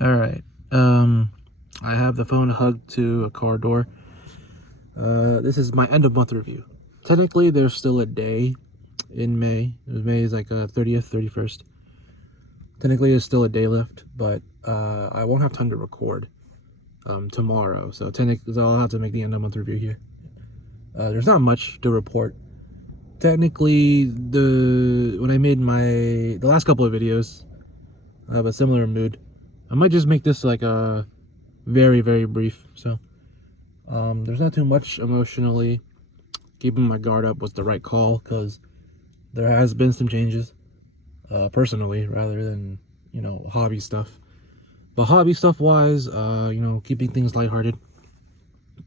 All right. I have the phone hugged to a car door. This is my end of month review. Technically, there's still a day in May. May is like 30th, 31st. Technically, there's still a day left, but I won't have time to record tomorrow. So I'll have to make the end of month review here. There's not much to report. Technically, when I made the last couple of videos, I have a similar mood. I might just make this like a very, very brief. So there's not too much emotionally. Keeping my guard up was the right call because there has been some changes personally rather than hobby stuff. But hobby stuff wise, keeping things lighthearted.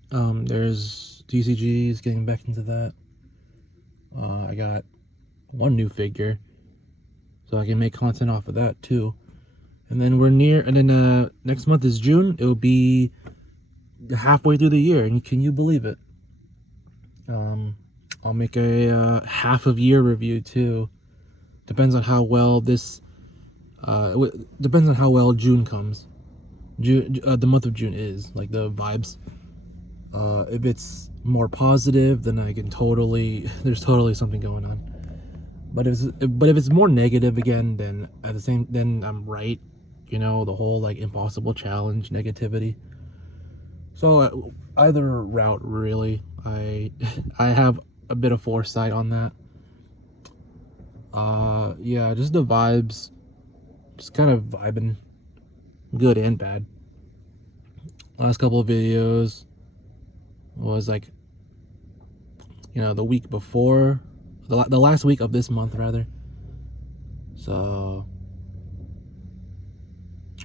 There's TCGs, getting back into that. I got one new figure, so I can make content off of that too. And then next month is June. It'll be halfway through the year, and can you believe it? I'll make a half of year review too. Depends on how well depends on how well June comes. The month of June is like the vibes. If it's more positive, then I can there's totally something going on. But if it's more negative again, then then I'm right. The whole like impossible challenge negativity. So either route really. I have a bit of foresight on that. Yeah, just the vibes, just kind of vibing, good and bad. Last couple of videos was like, the week before, the last week of this month rather. So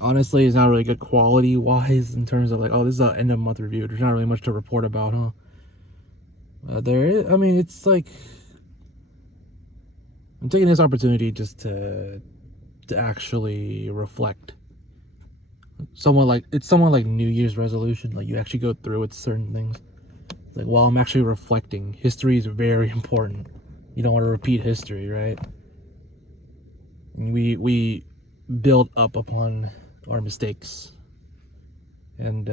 honestly, it's not really good quality wise in terms of like, oh, this is an end of month review. There's not really much to report about, huh? It's like I'm taking this opportunity just to actually reflect. It's somewhat like New Year's resolution. Like you actually go through with certain things. It's like, while I'm actually reflecting, history is very important. You don't want to repeat history, right? And we build up upon our mistakes, and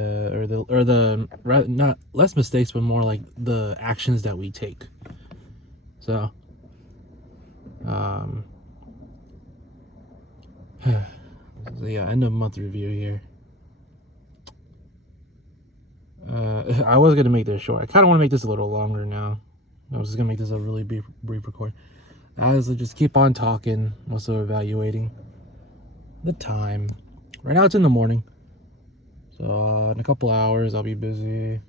not less mistakes, but more like the actions that we take. So so yeah, end of month review here. I was gonna make this short. I kind of want to make this a little longer now. I was just gonna make this a really brief record. As I just keep on talking, also evaluating the time. Right now it's in the morning, so in a couple hours I'll be busy.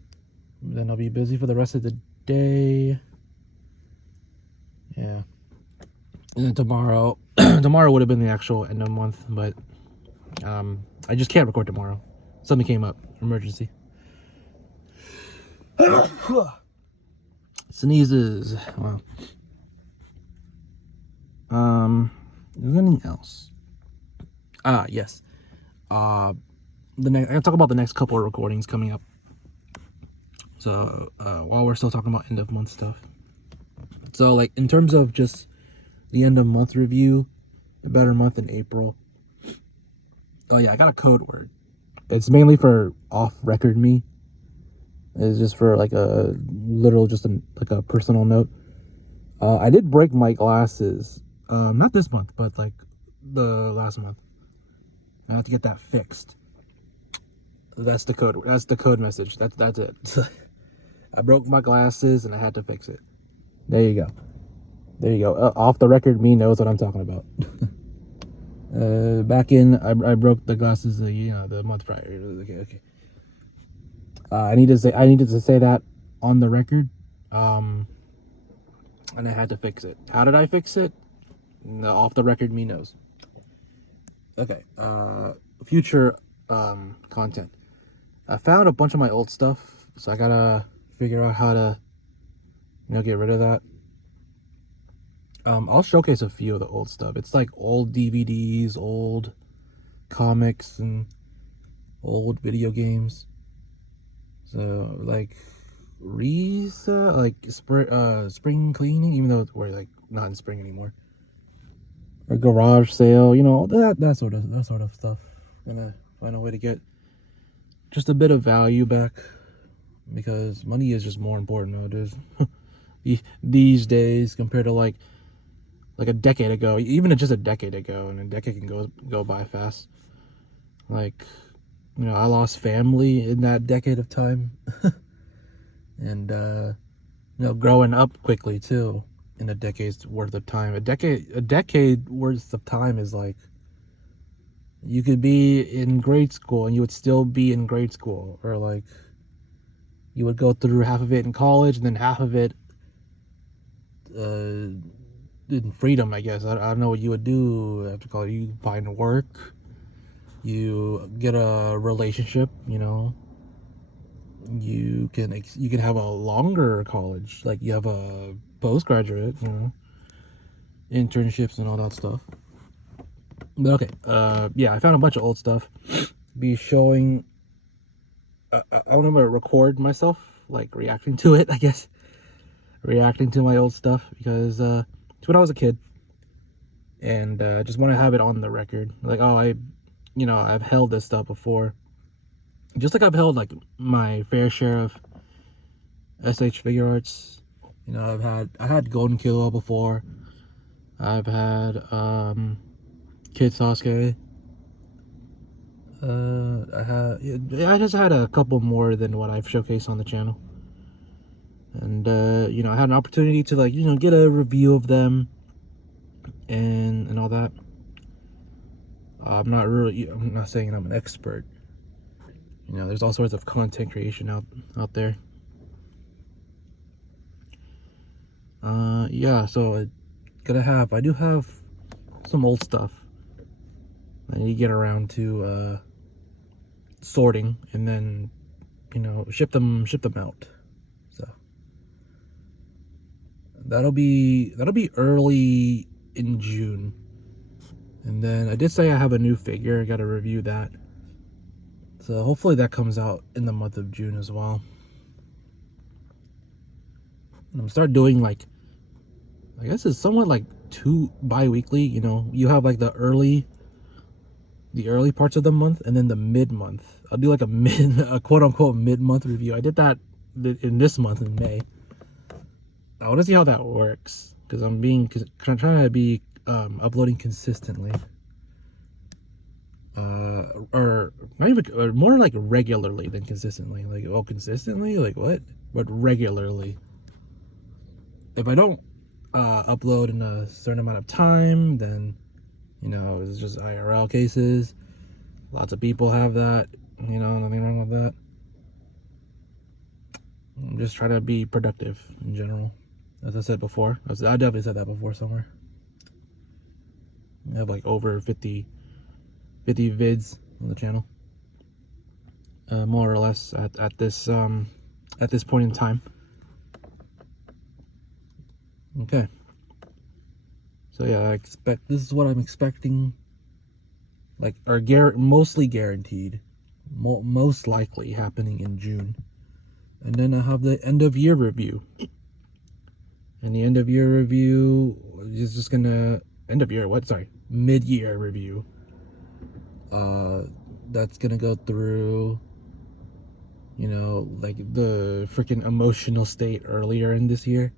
Then I'll be busy for the rest of the day. Yeah, and then tomorrow, tomorrow would have been the actual end of month, but I just can't record tomorrow. Something came up, emergency. Sneezes. Wow. Is there anything else? Yes. I gotta talk about the next couple of recordings coming up. So while we're still talking about end of month stuff, so like in terms of just the end of month review, a better month in April. Oh yeah, I got a code word. It's mainly for off record me. It's just for like a literal, like a personal note. I did break my glasses. Not this month, but like the last month. I have to get that fixed. That's the code. That's the code message. That's it. I broke my glasses and I had to fix it. There you go. There you go. Off the record, me knows what I'm talking about. Back in, I broke the glasses. The month prior. Okay. I needed to say that on the record. And I had to fix it. How did I fix it? No, off the record, me knows. Okay. Future content. I found a bunch of my old stuff, so I gotta figure out how to get rid of that. I'll showcase a few of the old stuff. It's like old DVDs, old comics, and old video games. So like spring cleaning, even though we're like not in spring anymore. Or garage sale, that sort of stuff. Gonna find a way to get just a bit of value back, because money is just more important nowadays. These days compared to like a decade ago, even just a decade ago, and a decade can go by fast. Like, you know, I lost family in that decade of time, and you know, growing up quickly too in a decade's worth of time. A decade worth of time is like, you could be in grade school and you would still be in grade school, or like you would go through half of it in college and then half of it in freedom, I guess. I don't know what you would do after college. You find work, you get a relationship, you know. You can have a longer college, like you have a postgraduate, you know, internships and all that stuff. But okay, yeah, I found a bunch of old stuff. Be showing. I want to record myself like reacting to it, I guess, reacting to my old stuff, because it's when I was a kid, and just want to have it on the record. Like, oh, I've held this stuff before, just like I've held like my fair share of SH figure arts. You know, I had Golden Kilo before. I've had Kid Sasuke. I just had a couple more than what I've showcased on the channel, and you know, I had an opportunity to, like, you know, get a review of them and all that. I'm not saying I'm an expert. You know, there's all sorts of content creation out there. Yeah, so I do have some old stuff I need to get around to sorting, and then, you know, ship them out. So that'll be early in June. And then I did say I have a new figure. I got to review that. So hopefully that comes out in the month of June as well. And I'm start doing, like, I guess it's somewhat like 2 bi-weekly. You know, you have like the early parts of the month, and then the mid-month. I'll do like a quote-unquote mid-month review. I did that in this month in May. I want to see how that works, because I'm trying to be uploading consistently, or not even, or more like regularly than consistently. Like, oh, consistently, like what? But regularly. If I don't upload in a certain amount of time, then, you know, it's just IRL cases. Lots of people have that. You know, nothing wrong with that. I'm just trying to be productive in general. As I said before, I definitely said that before somewhere. I have like over 50 vids on the channel, more or less at this point in time. Okay. So yeah, this is what I'm expecting, like, or mostly guaranteed, most likely happening in June. And then I have the end of year review. And the end of year review is just gonna mid-year review. That's gonna go through, you know, like the freaking emotional state earlier in this year,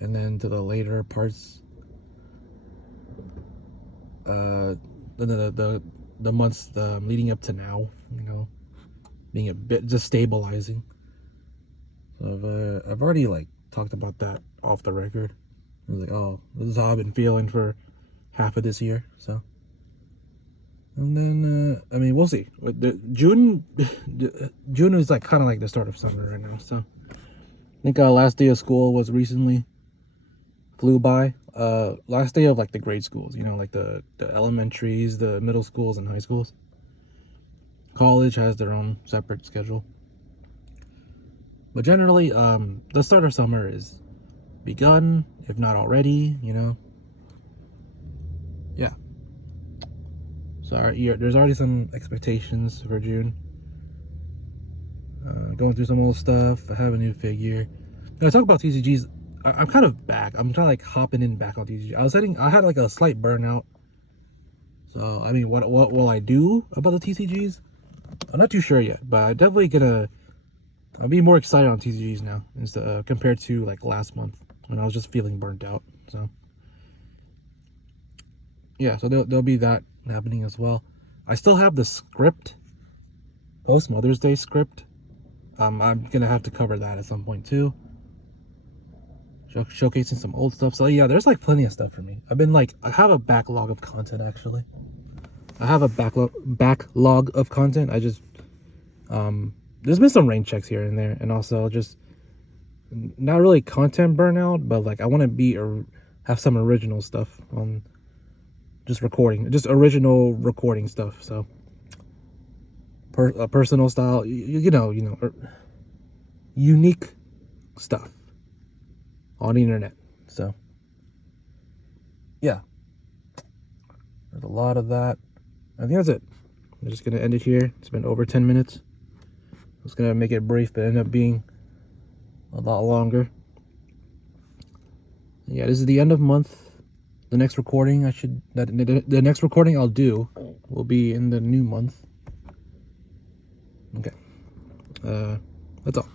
and then to the later parts, the months leading up to now, you know, being a bit just stabilizing. So I've already, like, talked about that off the record. I was like, oh, this is how I've been feeling for half of this year. So, and then I mean, we'll see. June is like kind of like the start of summer right now. So I think last day of school was recently, flew by. Last day of, like, the grade schools, you know, like the elementaries, the middle schools, and high schools. College has their own separate schedule. But generally, the start of summer is begun, if not already, you know. Yeah. So there's already some expectations for June. Going through some old stuff. I have a new figure. When I talk about TCGs, I'm kind of back. I'm trying to, like, hopping in back on TCG. I had like a slight burnout So I mean, what will I do about the TCGs? I'm not too sure yet, but I'm definitely I'll be more excited on TCGs now instead compared to like last month when I was just feeling burnt out. So yeah, so there'll be that happening as well. I still have the script, post Mother's Day script. I'm gonna have to cover that at some point too. Showcasing some old stuff. So yeah, there's like plenty of stuff for me. I have a backlog of content actually. I have a backlog of content. I just there's been some rain checks here and there, and also just not really content burnout, but like I want to have some original stuff on just original recording stuff. So personal style, unique stuff on the internet. So yeah, there's a lot of that. I think that's it. I'm just gonna end it here. It's been over 10 minutes. I was gonna make it brief, but it ended up being a lot longer. Yeah, this is the end of month. The next recording the next recording I'll do will be in the new month. Okay. That's all.